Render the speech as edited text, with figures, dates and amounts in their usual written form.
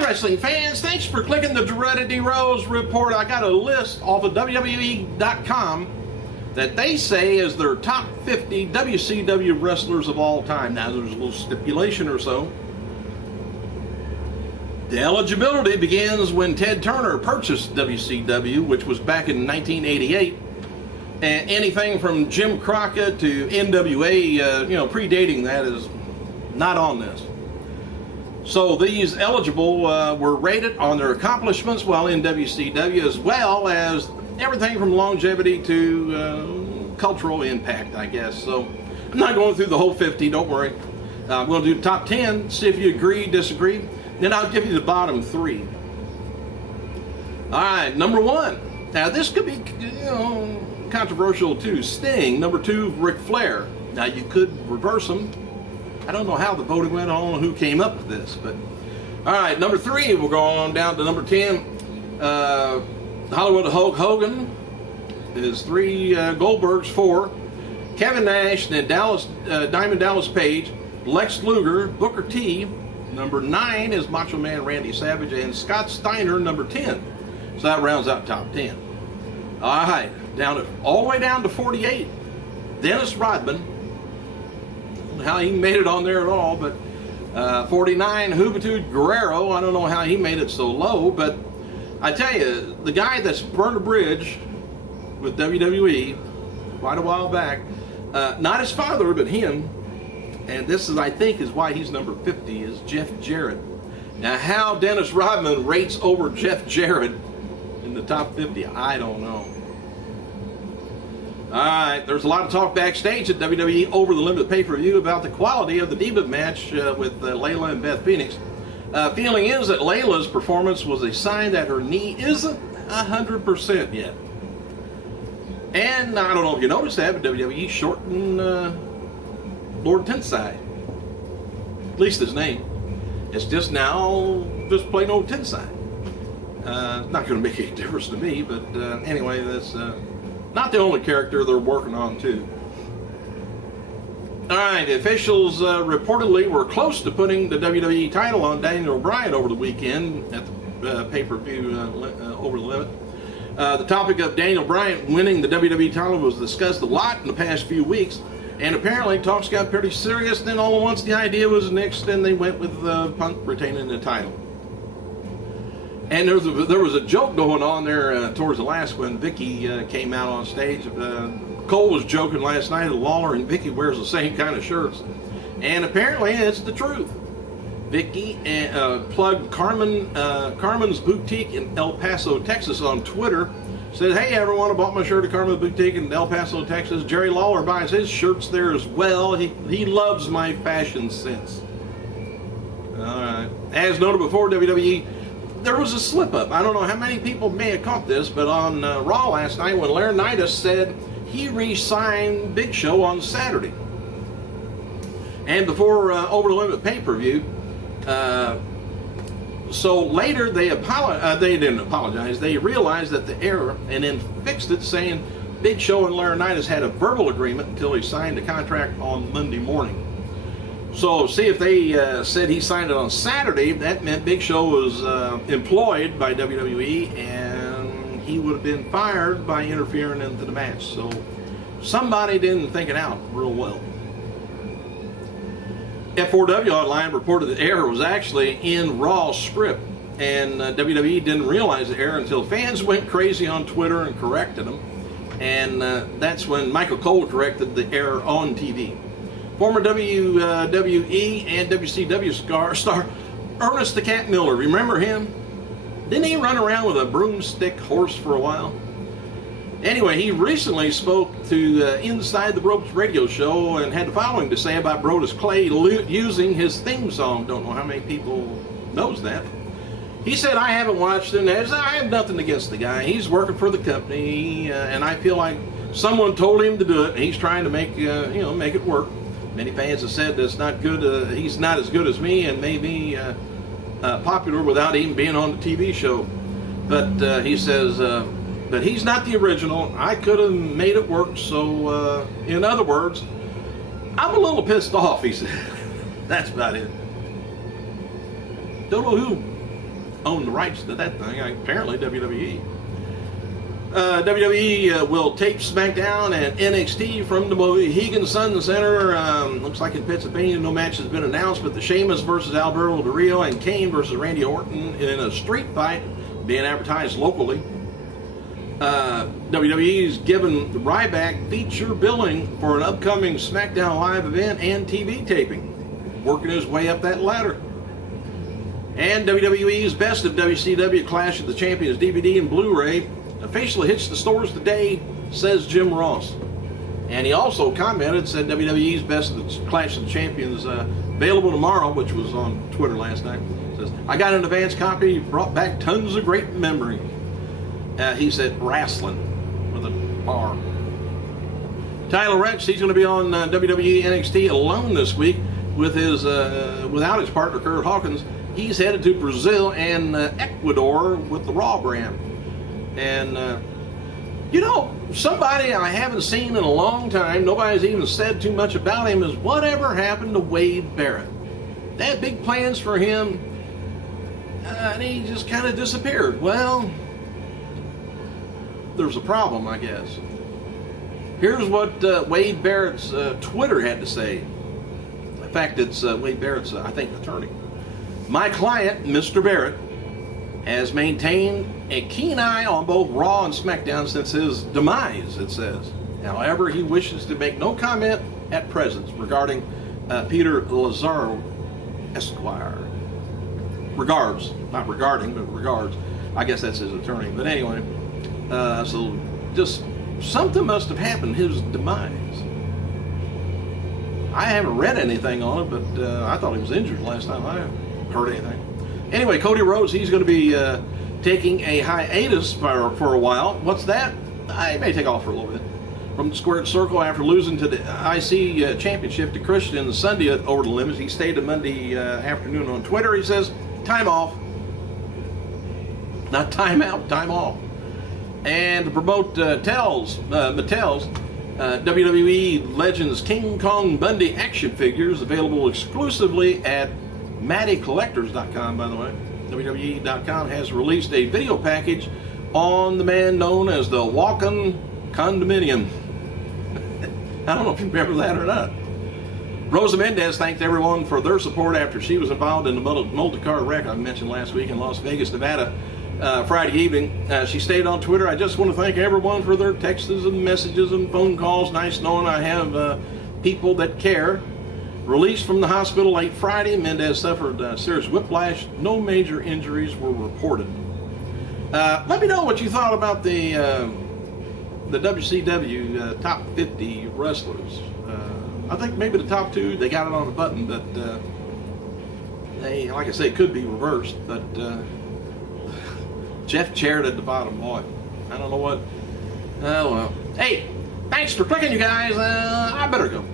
Hi, wrestling fans. Thanks for clicking the Dreaded D-Rose report. I got a list off of WWE.com that they say is their top 50 WCW wrestlers of all time. Now, there's a little stipulation or so. The eligibility begins when Ted Turner purchased WCW, which was back in 1988. And anything from Jim Crockett to NWA, predating that is not on this. So these eligible were rated on their accomplishments while in WCW, as well as everything from longevity to cultural impact, I guess. So I'm not going through the whole 50, don't worry. We'll do top 10, see if you agree, disagree. Then I'll give you the bottom 3. All right, number 1. Now this could be, controversial too. Sting. Number 2, Ric Flair. Now you could reverse them. I don't know how the voting went on, who came up with this, but all right. Number 3, we'll go on down to number 10. Hollywood Hulk Hogan is 3. Goldberg's 4. Kevin Nash, then Diamond Dallas Page, Lex Luger, Booker T. Number 9 is Macho Man Randy Savage, and Scott Steiner, number 10. So that rounds out top 10. All right, all the way down to 48. Dennis Rodman. How he made it on there at all, but 49, Juventud Guerrero. I don't know how he made it so low, but I tell you, the guy that's burned a bridge with WWE quite a while back, not his father, but him, and this is, I think, is why he's number 50, is Jeff Jarrett. Now, how Dennis Rodman rates over Jeff Jarrett in the top 50, I don't know. All right, there's a lot of talk backstage at WWE Over the Limit pay-per-view about the quality of the Diva match with Layla and Beth Phoenix. Feeling is that Layla's performance was a sign that her knee isn't 100% yet. And I don't know if you noticed that, but WWE shortened Lord Tensai. At least his name. It's just now just plain old Tensai. Not going to make any difference to me, but anyway, that's... not the only character they're working on, too. All right, officials reportedly were close to putting the WWE title on Daniel Bryan over the weekend at the pay-per-view Over the Limit. The topic of Daniel Bryan winning the WWE title was discussed a lot in the past few weeks, and apparently talks got pretty serious. Then all at once the idea was nixed, and they went with Punk retaining the title. And there was a joke going on there towards the last when Vickie came out on stage. Cole was joking last night that Lawler and Vickie wears the same kind of shirts. And apparently it's the truth. Vickie plugged Carmen's Boutique in El Paso, Texas on Twitter. Said, hey everyone, I bought my shirt at Carmen's Boutique in El Paso, Texas. Jerry Lawler buys his shirts there as well. He loves my fashion sense. All right. As noted before, WWE... there was a slip-up. I don't know how many people may have caught this, but on Raw last night when Laurinaitis said he re-signed Big Show on Saturday. And before Over the Limit pay-per-view, so later they didn't apologize. They realized that the error and then fixed it, saying Big Show and Laurinaitis had a verbal agreement until he signed the contract on Monday morning. So, see, if they said he signed it on Saturday, that meant Big Show was employed by WWE, and he would have been fired by interfering into the match. So, somebody didn't think it out real well. F4W Online reported the error was actually in Raw's script, and WWE didn't realize the error until fans went crazy on Twitter and corrected them. And that's when Michael Cole corrected the error on TV. Former WWE and WCW star Ernest the Cat Miller, remember him? Didn't he run around with a broomstick horse for a while? Anyway, he recently spoke to Inside the Ropes radio show and had the following to say about Brodus Clay using his theme song. Don't know how many people knows that. He said, I haven't watched it, and I have nothing against the guy. He's working for the company, and I feel like someone told him to do it, and he's trying to make it work. Many fans have said that's not good. He's not as good as me, and maybe popular without even being on the TV show. But he says, but he's not the original. I could have made it work. So, in other words, I'm a little pissed off, he said. That's about it. Don't know who own the rights to that thing. Apparently, WWE. WWE will tape SmackDown and NXT from the Mohegan Sun Center. Looks like in Pennsylvania, no match has been announced, but the Sheamus versus Alberto Del Rio and Kane versus Randy Orton in a street fight being advertised locally. WWE's given Ryback feature billing for an upcoming SmackDown Live event and TV taping, working his way up that ladder. And WWE's Best of WCW Clash of the Champions DVD and Blu-ray officially hits the stores today, says Jim Ross. And he also commented, said WWE's Best of the Clash of the Champions available tomorrow, which was on Twitter last night. Says, I got an advance copy, brought back tons of great memory. He said wrestling with a bar. Tyler Rex, he's going to be on WWE NXT alone this week with his without his partner Kurt Hawkins. He's headed to Brazil and Ecuador with the Raw brand. And, you know, somebody I haven't seen in a long time, nobody's even said too much about him, is whatever happened to Wade Barrett. They had big plans for him, and he just kind of disappeared. Well, there's a problem, I guess. Here's what Wade Barrett's Twitter had to say. In fact, it's Wade Barrett's, I think, attorney. My client, Mr. Barrett, has maintained a keen eye on both Raw and SmackDown since his demise, it says. However, he wishes to make no comment at present regarding Peter Lazaro Esquire. Regards. Not regarding, but regards. I guess that's his attorney. But anyway, so just something must have happened, his demise. I haven't read anything on it, but I thought he was injured last time I heard anything. Anyway, Cody Rhodes, he's going to be taking a hiatus for a while. What's that? I may take off for a little bit. From the Squared Circle, after losing to the IC Championship to Christian Sunday at Over the Limits, he stayed a Monday afternoon on Twitter. He says, time off. Not time out, time off. And to promote Mattel's WWE Legends King Kong Bundy action figures, available exclusively at MattyCollectors.com, by the way. WWE.com has released a video package on the man known as the Walking Condominium. I don't know if you remember that or not. Rosa Mendez thanked everyone for their support after she was involved in the multi-car wreck I mentioned last week in Las Vegas, Nevada, Friday evening. She stated on Twitter, I just want to thank everyone for their texts and messages and phone calls. Nice knowing I have people that care. Released from the hospital late Friday, Mendez suffered serious whiplash. No major injuries were reported. Let me know what you thought about the WCW top 50 wrestlers. I think maybe the top 2, they got it on the button, but they, like I say, could be reversed. But Jeff Jarrett at the bottom, boy, I don't know what. Oh well. Hey, thanks for clicking, you guys. I better go.